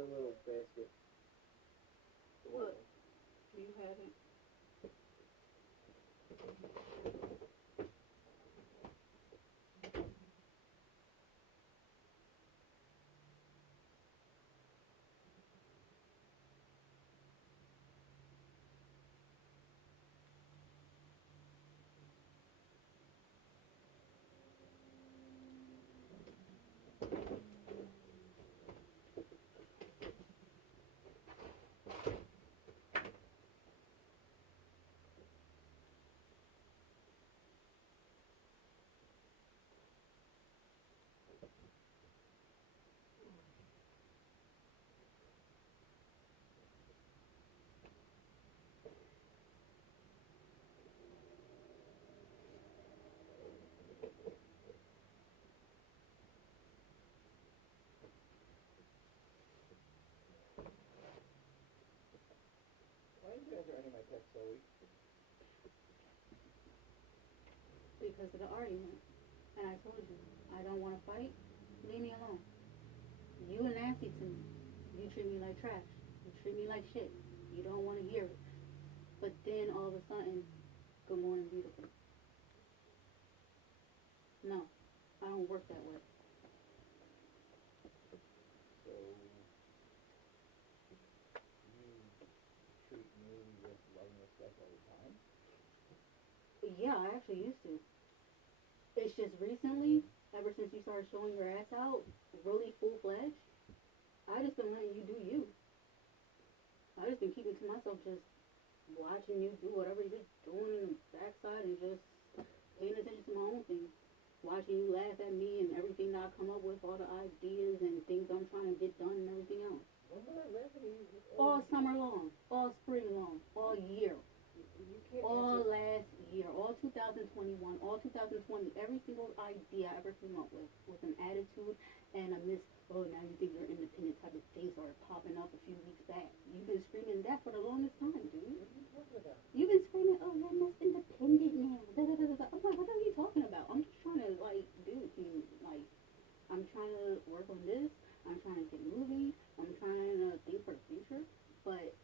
the little basket. The Look, you haven't. Why didn't you answer any of my texts all week? Because of the argument. And I told you, I don't want to fight. Leave me alone. You are nasty to me. You treat me like trash. You treat me like shit. You don't want to hear it. But then all of a sudden, good morning, beautiful. No, I don't work that way. So you treat me with love and respect all the time? Yeah, I actually used to. It's just recently, ever since you started showing your ass out, really full fledged, I just been letting you do you. I just been keeping to myself, just watching you do whatever you're doing in the backside and just paying attention to my own thing. Watching you laugh at me and everything that I come up with, all the ideas and things I'm trying to get done and everything else. When will I laugh at you? All summer long, all spring long, all year. You can't All answer. last year, all 2021, all 2020, every single idea I ever came up with an attitude and a oh, now you think you're independent type of thing started popping up a few weeks back. You've been screaming that for the longest time, dude. What are you talking about? You've been screaming, oh, you're less independent now. Da, da, da, da, da. I'm like, what are you talking about? I'm just trying to, like, dude, like, I'm trying to work on this. I'm trying to get moving. I'm trying to think for the future. But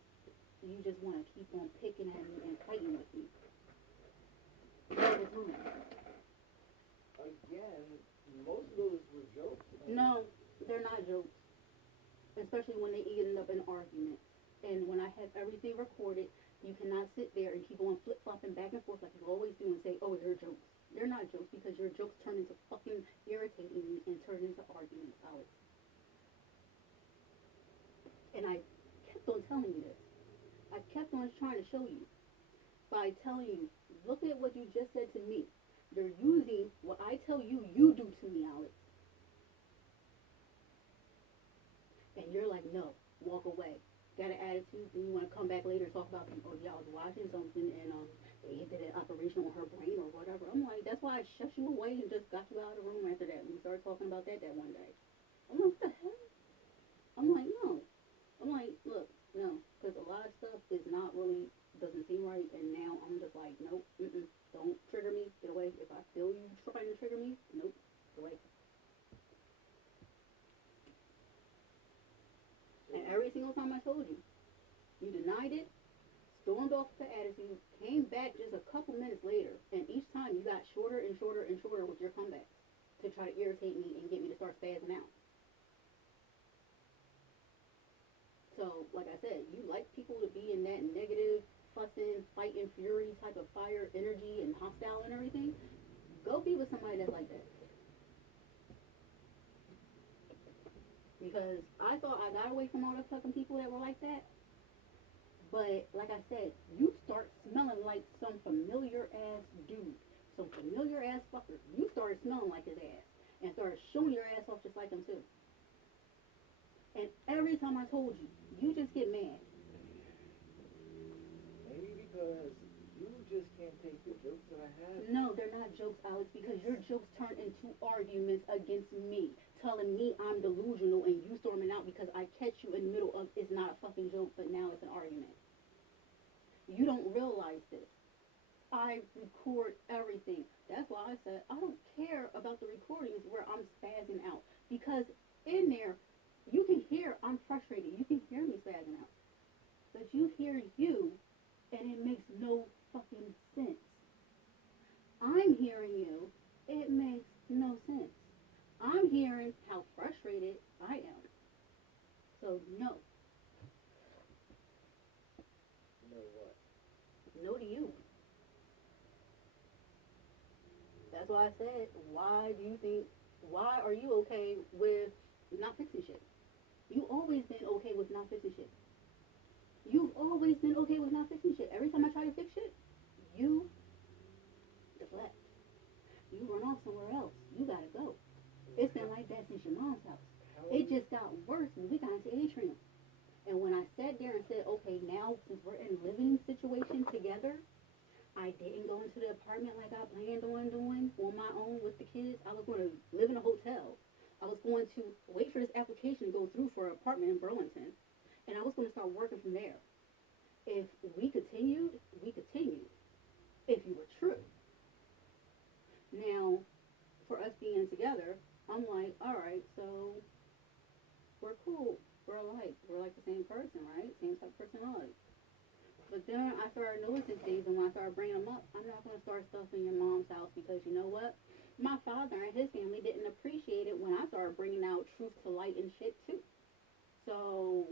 you just want to keep on picking at me and fighting with me. All the time. Again, most of those were jokes. No, they're not jokes. Especially when they end up in arguments. And when I have everything recorded, you cannot sit there and keep on flip flopping back and forth like you always do and say, oh, they're jokes. They're not jokes because your jokes turn into fucking irritating me and turn into arguments, Alex. And I kept on telling you this. I kept on trying to show you by telling you, look at what you just said to me. You're using what I tell you you do to me, Alex. And you're like, no, walk away. Got an attitude, then you want to come back later and talk about, oh, yeah, I was watching something and they did an operation on her brain or whatever. I'm like, that's why I shut you away and just got you out of the room after that. We started talking about that one day. I'm like, what the hell? I'm like, no. I'm like, look, no, because a lot of stuff is not really, doesn't seem right, and now I'm just like, nope, don't trigger me, get away. If I feel you trying to trigger me, nope, get away. And every single time I told you, you denied it, stormed off the attitude, came back just a couple minutes later, and each time you got shorter and shorter and shorter with your comebacks to try to irritate me and get me to start spazzing out. So, like I said, you like people to be in that negative, fussing, fighting, fury type of fire energy and hostile and everything. Go be with somebody that's like that. Because I thought I got away from all the fucking people that were like that. But, like I said, you start smelling like some familiar ass dude. Some familiar ass fucker. You started smelling like his ass. And started showing your ass off just like him, too. And every time I told you, you just get mad. Maybe because you just can't take the jokes that I have. No, they're not jokes, Alex, because your jokes turn into arguments against me, telling me I'm delusional and you storming out because I catch you in the middle of it's not a fucking joke, but now it's an argument. You don't realize this. I record everything. That's why I said I don't care about the recordings where I'm spazzing out because in there You can hear I'm frustrated. You can hear me spazzing out. But you hear you, and it makes no fucking sense. I'm hearing you. It makes no sense. I'm hearing how frustrated I am. So no, You know what? no to you. That's why I said, why do you think? Why are you okay with not fixing shit? You always been okay with not fixing shit. You've always been okay with not fixing shit. Every time I try to fix shit, you deflect. You run off somewhere else. You gotta go. It's been like that since your mom's house. How It just got worse when we got into Atrium. And when I sat there and said, okay, now since we're in living situation together, I didn't go into the apartment like I planned on doing on my own with the kids. I was going to live in a hotel. I was going to wait for this application to go through for an apartment in Burlington. And I was going to start working from there. If we continued, we continued. If you were true. Now, for us being together, I'm like, all right, so we're cool. We're alike. We're like the same person, right? Same type of personality. But then I started noticing things, and when I started bringing them up, I'm not going to start stuff in your mom's house because you know what? My father and his family didn't appreciate it when I started bringing out truth to light and shit too. So,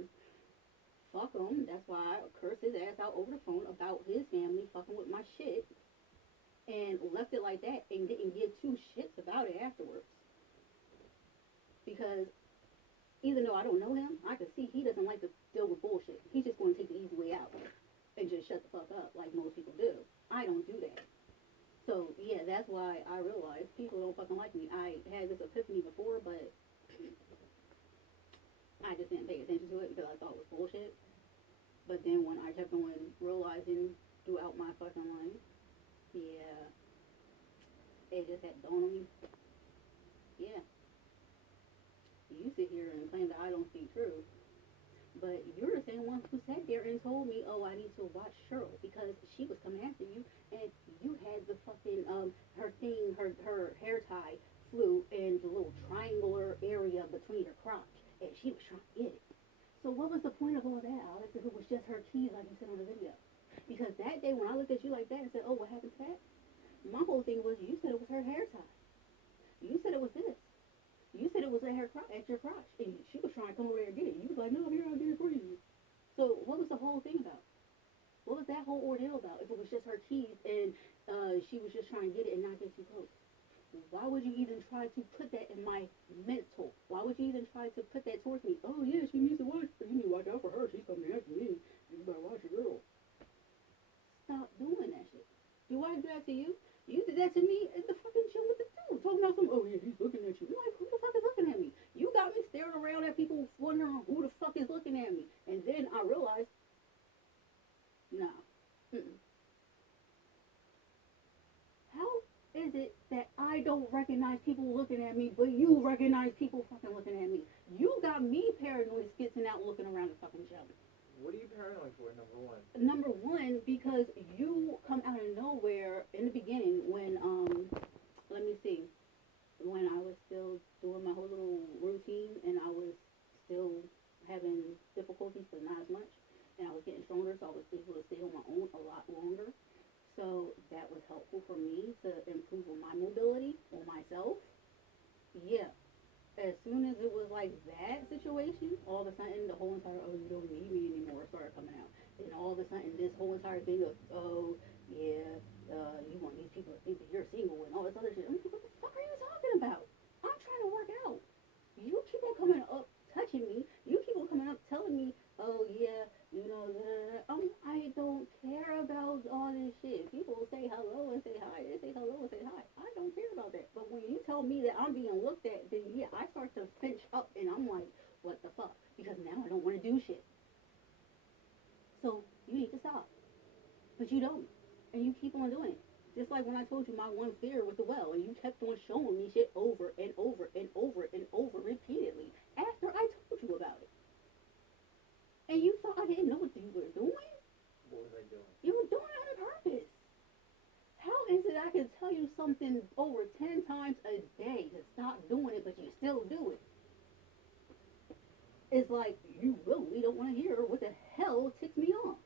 fuck him. That's why I cursed his ass out over the phone about his family fucking with my shit and left it like that and didn't give two shits about it afterwards. Because even though I don't know him, I could see he doesn't like to deal with bullshit. He's just going to take the easy way out and just shut the fuck up like most people do. I don't do that. So, yeah, that's why I realized people don't fucking like me. I had this epiphany before, but I just didn't pay attention to it because I thought it was bullshit. But then when I kept on realizing throughout my fucking life, yeah, it just had dawned on me. Yeah, you sit here and claim that I don't speak truth. But you're the same one who sat there and told me, oh, I need to watch Cheryl because she was coming after you, and you had the fucking her thing, her hair tie flew in the little triangular area between her crotch, and she was trying to get it. So what was the point of all that, Alex? If it was just her keys, like you said on the video? Because that day when I looked at you like that and said, oh, what happened to that? My whole thing was you said it was her hair tie. You said it was this. You said it was at your crotch, and she was trying to come over there and get it. You was like, no, here, I'll get it for you. So what was the whole thing about? What was that whole ordeal about if it was just her keys and she was just trying to get it and not get too close? Why would you even try to put that in my mental? Why would you even try to put that towards me? Oh, yeah, she needs to watch. You need to watch out for her. She's coming after me. You better watch your girl. Stop doing that shit. Do I do that to you? You did that to me at the fucking gym with the dude. Talking about some, oh yeah, he's looking at you. I'm like, who the fuck is looking at me? You got me staring around at people wondering who the fuck is looking at me. And then I realized, nah. Mm-mm. How is it that I don't recognize people looking at me, but you recognize people fucking looking at me? You got me paranoid skitzing out looking around the fucking gym. What are you paranoid for, number one? Number one, because you come out of nowhere in the beginning when let me see, when I was still doing my whole little routine and I was still having difficulties but not as much, and I was getting stronger, so I was able to stay on my own a lot longer. So that was helpful for me to improve on my mobility on myself. Yeah, as soon as it was like that situation, all of a sudden the whole entire, oh, you don't need me anymore started coming out. And all of a sudden this whole entire thing of, oh, yeah, you want these people to think that you're single and all this other shit. I'm like, what the fuck are you talking about? I'm trying to work out. You keep on coming up, touching me. You keep on coming up telling me, oh, yeah, you know, I don't care about all this shit. People say hello and say hi. They say hello and say hi. I don't care about that. But when you tell me that I'm being looked at, then yeah, I start to pinch up and I'm like, what the fuck? Because now I don't want to do shit. So you need to stop. But you don't. And you keep on doing it. Just like when I told you my one fear with the well, and you kept on showing me shit over and over and over and over repeatedly after I told you about it. And you thought I didn't know what you were doing? What was I doing? You were doing it on purpose. How is it I can tell you something over 10 times a day to stop doing it, but you still do it? it's like you really don't want to hear what the hell ticks me off.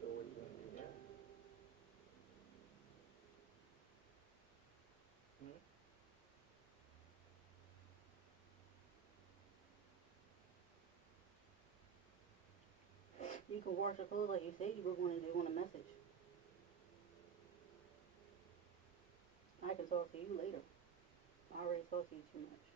So what you gonna do now? Hmm? You can wash your clothes like you said you were going to do on a message. I can talk to you later. I already talked to you too much.